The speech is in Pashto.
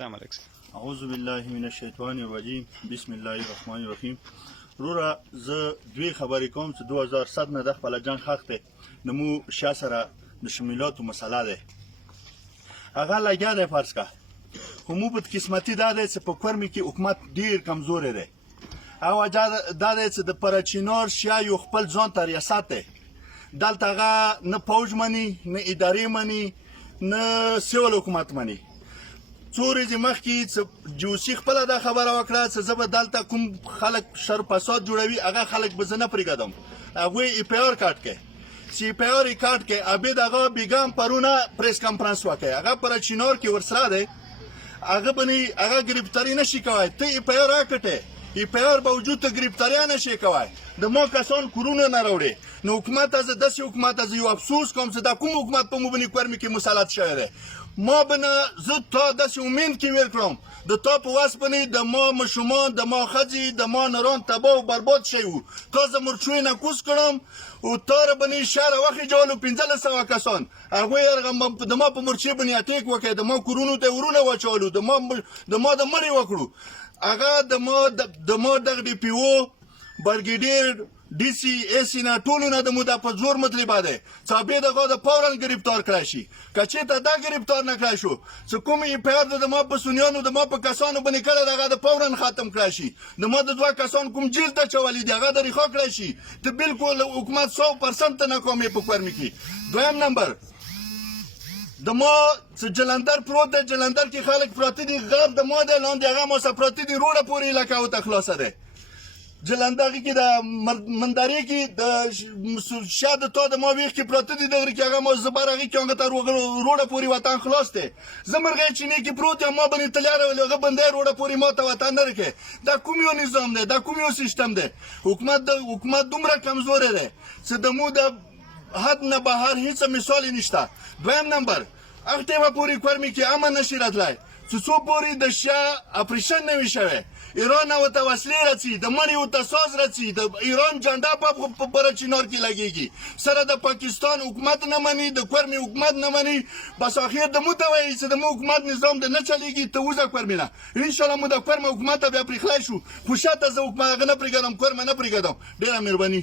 السلام علیکم. اعوذ بالله من الشیطان الرجیم بسم الله الرحمن الرحیم. وروره زه دوی خبرې کوم چې 2007 نه د خپله جنګ حق دی نمو شا سره د شمیلاتو مسله دی هغه لګیا دی فرض که خو مو بدقسمتي دا دی چې په کورمې کې حکومت ډېر کمزوری دی او وجه دا دی چې د پرچینار شیا یو خپل ځان ته ریاست دی دلته هغه نه پوج مني نه ادارې مني نه سیول حکومت مني څو ورځې مخکې جوسي خپله دا خبره وکړه چې زه به دلته کوم خلک شر فساد جوړوي هغه خلک به زه نه پرېږدم هغوی ای پی آر کاټ کوي چې ای پی آر یې کاټ کوي ابید هغه بیګا هم پرونه پریس کنفرانس وکړي هغه پر چینار کې ورسره دی هغه به هغه ګرفتاري نه شي کوی ته ای پی آر راکټې ای پی آر باوجود ته ګرفتاریا نه شي کوی د ما کسان کورونه نه راوړي نو حکومت ته زه داسې حکومت ته زه یو افسوس کوم چې دا کوم حکومت په مو باندې کورمې کې مسلط شوی دی ما بنه زه تا داسې امید کې ویل کړم د تا په وس باندې د ما ماشومان د ما ښځې د ما نران تباه و برباد شوي وو تا زه مرچوی نکوس کړم او تا را باندې شهر وخې جوړلو 1500 کسان هغوی د ما په مرچې باندې اټیک وکړی د ما کورونو ته ورونه واچولو د ما د مړې وکړو هغه د ما دغه ډي پي او برګیډیر ډي سي ای سي نه ټولو نه د مو دا په زور مطلبه دی څابې دغه د فورا ګرفتار کړی شي که چېرته دا ګرفتار نه کړی شو چې کوم ای پی آر د ما په سنیانو د ما په کسانو باندې کړی دغه د فورا ختم کړی شي د ما د دوه کسان کوم جیل ته چولی دی هغه د رخا کړی شي ته بلکل حکومت 100% ته ناکامې په کورمې کې دویم نمبر د ما چې جلندر پروت دی جلندر کې خلک پراته دي غر د ما دی لاندې هغه ماسه پراته دي روډه پورې علاقه ورته خلاصه دی جلندر کې د مندارې کې د شا د تا د ما ویښ کې پراته دي دغه کې هغه ما زبر هغې کې هغه ته روډه پورې وطن خلاص دی زه مرغۍ چینې کې پروت یم ما باندې تلیاره ولې هغه بندی روډه پورې ما ته وطن نه راکوي دا کوم یو نظام دی دا کوم یو سیستم دی حکومت دومره کمزوری دی چې د مو د حد نه بهر هیڅ مثال نشته دویم نمبر هغه ټیمه پورې کورمې کې امن نشي راتلی چې څو پورې د شا اپریشن نه وي شوی ایران ورته وسلې رسي د مړي ورته ساز رسي د ایران جنډا په پرچینار کې لګېږي سره د پاکستان حکومت نه مني د کورمې حکومت نه مني بس اخر د مو ته وایي چې د مو حکومت نظام د نه چلېږي ته وځه کورمې نه انشاءالله مو د کورمې حکومت ته بیا پرېخلی شو خو شاته زه حکومت هغه نه پرېږدم کورمه نه پرېږدم ډېره مهرباني